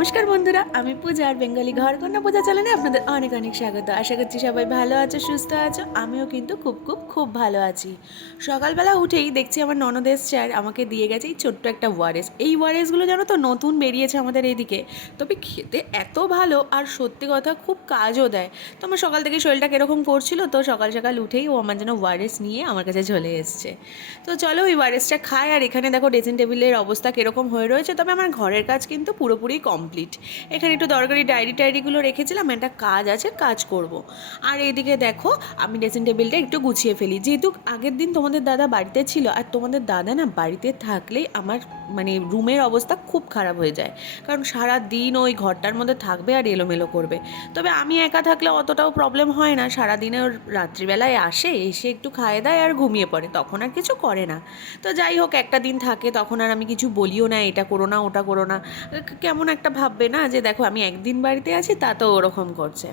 নমস্কার বন্ধুরা, আমি পূজা আর বেঙ্গলি ঘর কন্যা পূজা চ্যানেলে আপনাদের অনেক অনেক স্বাগত। আশা করছি সবাই ভালো আছো, সুস্থ আছো, আমিও কিন্তু খুব খুব খুব ভালো আছি। সকালবেলা উঠেই দেখছি আমার ননদ আর আমাকে দিয়ে গেছে এই ছোট্ট একটা ওয়ারেস। এই ওয়ারেসগুলো জানো তো নতুন বেরিয়েছে আমাদের এইদিকে। তবে খেতে এত ভালো আর সত্যি কথা খুব কাজও দেয়। তো আমার সকাল থেকে শরীরটা কীরকম করছিল তো সকাল সকাল উঠেই ও আমার যেন ওয়ারেস নিয়ে আমার কাছে চলে এসছে। তো চলো ওই ওয়ারেসটা খাই আর এখানে দেখো ড্রেসিং টেবিলের অবস্থা কীরকম হয়ে রয়েছে। তবে আমার ঘরের কাজ কিন্তু পুরোপুরি কমপ্লিট এখানে একটু দরকারি ডায়েরি টায়েরিগুলো রেখেছিলাম, একটা কাজ আছে, কাজ করব। আর এইদিকে দেখো, আমি ড্রেসিং টেবিলটা একটু গুছিয়ে ফেলি। যেহেতু আগের দিন তোমাদের দাদা বাড়িতে ছিল, আর তোমাদের দাদা না বাড়িতে থাকলেই আমার মানে রুমের অবস্থা খুব খারাপ হয়ে যায়। কারণ সারা দিন ওই ঘরটার মধ্যে থাকবে আর এলোমেলো করবে। তবে আমি একা থাকলে অতটাও প্রবলেম হয় না। সারাদিনে ওর রাত্রিবেলায় আসে, এসে একটু খায় দায় আর ঘুমিয়ে পড়ে। তখন আর কিছু করে না। তো যাই হোক, একটা দিন থাকে, তখন আর আমি কিছু বলিও না, এটা করো না, ওটা করো না। কেমন একটা ভাববে না যে দেখো আমি একদিন বাড়িতে আছি তা তো ওরকম করছে।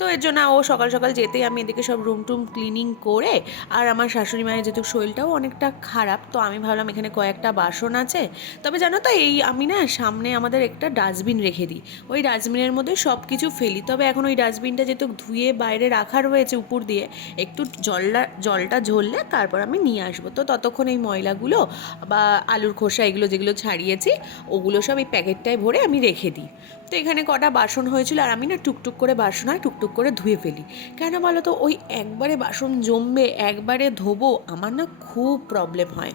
তো এর জন্য ও সকাল সকাল যেতেই আমি এদিকে সব রুম টুম ক্লিনিং করে আর আমার শাশুড়ি মায়ের যেহেতু শরীরটাও অনেকটা খারাপ, তো আমি ভাবলাম এখানে কয়েকটা বাসন আছে। তবে জানো তো এই আমি না সামনে আমাদের একটা ডাস্টবিন রেখে দিই। ওই ডাস্টবিনের মধ্যে সব কিছু ফেলি। তবে এখন ওই ডাস্টবিনটা যেহেতু ধুয়ে বাইরে রাখা রয়েছে উপর দিয়ে, একটু জলটা জলটা ঝরলে তারপর আমি নিয়ে আসব। তো ততক্ষণ এই ময়লাগুলো বা আলুর খোসা এগুলো যেগুলো ছাড়িয়েছি, ওগুলো সব এই প্যাকেটটায় ভরে আমি রেখে দিই। তো এখানে কটা বাসন হয়েছিল আর আমি না টুকটুক করে বাসন হয় টুকটুক করে ধুয়ে ফেলি। কেন বলো তো? ওই একবারে বাসন জমবে, একবারে ধোবো, আমার না খুব প্রবলেম হয়।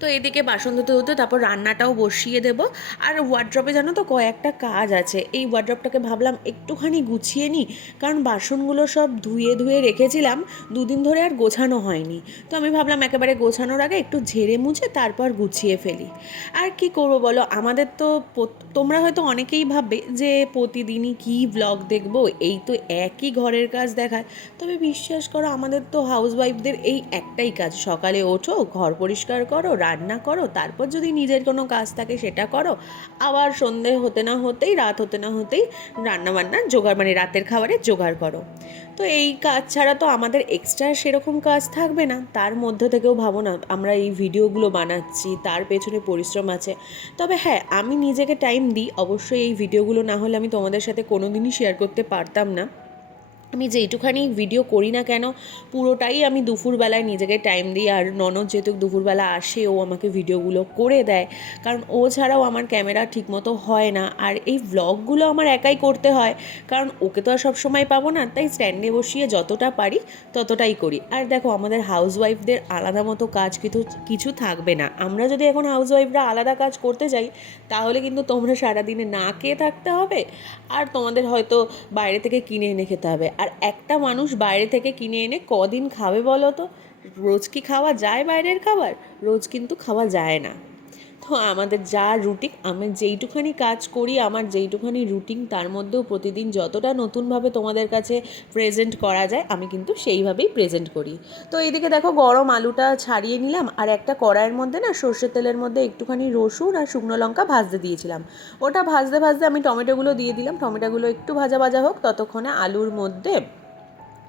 তো এদিকে বাসন ধুতে ধুতে তারপর রান্নাটাও বসিয়ে দেবো। আর ওয়ার্ড্রপে জানো তো কয়েকটা কাজ আছে। এই ওয়ার্ড্রপটাকে ভাবলাম একটুখানি গুছিয়ে নিই, কারণ বাসনগুলো সব ধুয়ে ধুয়ে রেখেছিলাম, দুদিন ধরে আর গোছানো হয়নি। তো আমি ভাবলাম একেবারে গোছানোর আগে একটু ঝেড়ে মুছে তারপর গুছিয়ে ফেলি। আর কি করব বলো? আমাদের তো তোমরা হয়তো অনেকেই ভাববে যে প্রতিদিনই কি ব্লগ দেখব? এই তো একই ঘরের কাজ দেখায়। তবে বিশ্বাস করো, আমাদের তো হাউস ওয়াইফদের এই একটাই কাজ। সকালে ওঠো, ঘর পরিষ্কার করো রান্না করো, তারপর যদি নিজের কোনো কাজ থাকে সেটা করো। আবার সন্ধে হতে না হতেই, রাত হতে না হতেই রান্না বান্নার জোগাড় মানে রাতের খাবারের জোগাড় করো। তো এই কাজ ছাড়া তো আমাদের এক্সট্রা সেরকম কাজ থাকবে না। তার মধ্যে থেকেও ভাবো না, আমরা এই ভিডিওগুলো বানাচ্ছি, তার পেছনে পরিশ্রম আছে। তবে হ্যাঁ আমি নিজেকে টাইম দিই। অবশ্যই এই ভিডিওগুলো না হলে আমি তোমাদের সাথে কোনো দিনই শেয়ার করতে পারতাম না। আমি যেইটুখানি ভিডিও করি না কেন, পুরোটাই আমি দুপুরবেলায় নিজেকে টাইম দিই আর ননদ যেহেতু দুপুরবেলা আসে, ও আমাকে ভিডিওগুলো করে দেয়। কারণ ও ছাড়াও আমার ক্যামেরা ঠিকমতো হয় না আর এই ভ্লগগুলো আমার একাই করতে হয়। কারণ ওকে তো আর সবসময় পাবো না, তাই স্ট্যান্ডে বসিয়ে যতটা পারি ততটাই করি। আর দেখো, আমাদের হাউস ওয়াইফদের আলাদা মতো কাজ কিন্তু কিছু থাকবে না। আমরা যদি এখন হাউস ওয়াইফরা আলাদা কাজ করতে যাই, তাহলে কিন্তু তোমরা সারাদিনে না খেয়ে থাকতে হবে, আর তোমাদের হয়তো বাইরে থেকে কিনে এনে খেতে হবে। আর একটা মানুষ বাইরে থেকে কিনে এনে কদিন খাবে বলো তো? রোজ কি খাওয়া যায় বাইরের খাবার? রোজ কিন্তু খাওয়া যায় না। তো আমাদের যা রুটিন আমি যেইটুখানি কাজ করি, আমার যেইটুখানি রুটিন তার মধ্যেও প্রতিদিন যতটা নতুনভাবে তোমাদের কাছে প্রেজেন্ট করা যায়, আমি কিন্তু সেইভাবেই প্রেজেন্ট করি। তো এইদিকে দেখো গরম আলুটা ছাড়িয়ে নিলাম, আর একটা কড়াইয়ের মধ্যে না সর্ষের তেলের মধ্যে একটুখানি রসুন আর শুকনো লঙ্কা ভাজতে দিয়েছিলাম। ওটা ভাজতে ভাজতে আমি টমেটোগুলো দিয়ে দিলাম, টমেটোগুলো একটু ভাজা ভাজা হোক, ততক্ষণে আলুর মধ্যে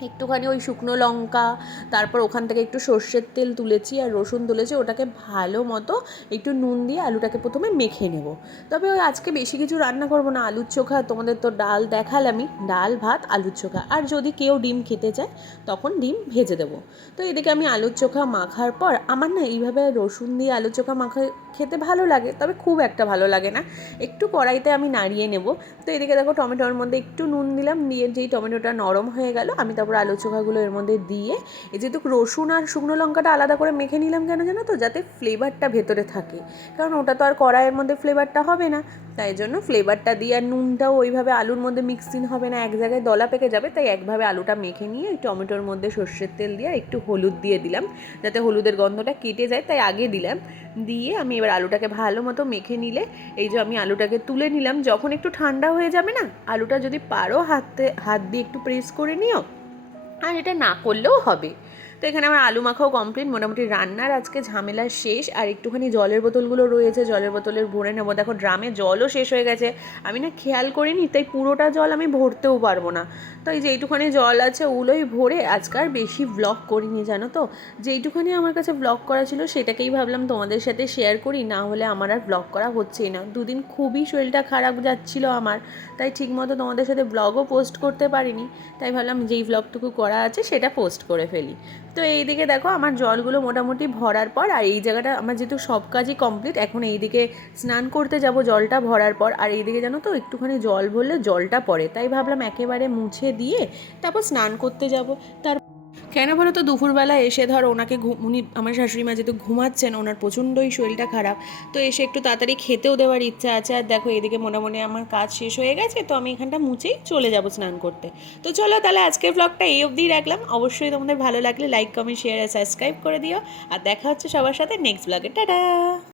একটুখানি ওই শুকনো লঙ্কা, তারপর ওখান থেকে একটু সর্ষের তেল তুলেছি আর রসুন তুলেছি, ওটাকে ভালো মতো একটু নুন দিয়ে আলুটাকে প্রথমে মেখে নেব। তবে ওই আজকে বেশি কিছু রান্না করব না, আলুর চোখা তোমাদের তো ডাল দেখালামই, ডাল, ভাত, আলুর চোখা। আর যদি কেউ ডিম খেতে চায়, তখন ডিম ভেজে দেবো। তো এদিকে আমি আলুর চোখা মাখার পর, আমার না এইভাবে রসুন দিয়ে আলুর চোখা মাখা খেতে ভালো লাগে, তবে খুব একটা ভালো লাগে না। একটু কড়াইতে আমি নাড়িয়ে নেব। তো এদিকে দেখো টমেটোর মধ্যে একটু নুন দিলাম, দিয়ে যেই টমেটোটা নরম হয়ে গেল, আমি তারপর আলু চোখাগুলো এর মধ্যে দিয়ে, এই যেহেতু রসুন আর শুকনো লঙ্কাটা আলাদা করে মেখে নিলাম কেন জানো তো? যাতে ফ্লেভারটা ভেতরে থাকে। কারণ ওটা তো আর কড়াইয়ের মধ্যে ফ্লেভারটা হবে না। তাই জন্য ফ্লেভারটা দিয়ে আর নুনটাও ওইভাবে আলুর মধ্যে মিক্সিং হবে না। এক জায়গায় দলা পেকে যাবে, তাই একভাবে আলুটা মেখে নিয়ে টমেটোর মধ্যে সর্ষের তেল দিয়ে একটু হলুদ দিয়ে দিলাম। যাতে হলুদের গন্ধটা কেটে যায়, তাই আগে দিলাম। দিয়ে আমি এবার আলুটাকে ভালো মতো মেখে নিলে, এই যে আমি আলুটাকে তুলে নিলাম, যখন একটু ঠান্ডা হয়ে যাবে না, আলুটা যদি পারো হাতে, হাত দিয়ে একটু প্রেস করে নিও। আর এটা না করলেও হবে। তো এখানে আমার আলু মাখাও কমপ্লিট মোটামুটি রান্নার আজকে ঝামেলা শেষ, আর একটুখানি জলের বোতলগুলো রয়েছে, জলের বোতলের ভরে নেব। দেখো, ড্রামে জলও শেষ হয়ে গেছে। আমি না খেয়াল করিনি, তাই পুরোটা জল আমি ভরতেও পারব না। তো এই যেইটুখানি জল আছে, ওগুলোই ভরে আজকাল বেশি ব্লগ করিনি, জানো তো? যেইটুখানি আমার কাছে ব্লগ করা ছিল, সেটাকেই ভাবলাম তোমাদের সাথে শেয়ার করি, না হলে আমার আর ব্লগ করা হচ্ছেই না। দুদিন খুবই শরীরটা খারাপ যাচ্ছিল আমার, তাই ঠিকমতো তোমাদের সাথে ব্লগও পোস্ট করতে পারিনি। তাই ভাবলাম যেই ব্লগটুকু করা আছে, সেটা পোস্ট করে ফেলি। তো এই দিকে দেখো আমার জলগুলো মোটামুটি ভরার পর, আর এই জায়গাটা আমার যেহেতু সব কাজই কমপ্লিট এখন এই দিকে স্নান করতে যাব জলটা ভরার পর, আর এই দিকে জানো তো একটুখানি জল ভরলে জলটা পড়ে। তাই ভাবলাম একেবারে মুছে দিয়ে তারপর স্নান করতে যাব। তার কেন বলো তো দুপুরবেলা এসে ধর ওনাকে উনি আমার শাশুড়ি মা যেহেতু ঘুমাচ্ছেন, ওনার প্রচণ্ডই শরীরটা খারাপ, তো এসে একটু তাড়াতাড়ি খেতেও দেওয়ার ইচ্ছা আছে। আর দেখো এদিকে মনে মনে আমার কাজ শেষ হয়ে গেছে, তো আমি এখানটা মুছেই চলে যাব স্নান করতে। তো চলো তাহলে আজকের ব্লগটা এই অবধিই রাখলাম। অবশ্যই তোমাদের ভালো লাগলে লাইক কমেন্ট শেয়ার আর সাবস্ক্রাইব করে দিও। আর দেখা হচ্ছে সবার সাথে নেক্সট ব্লগে টাটা!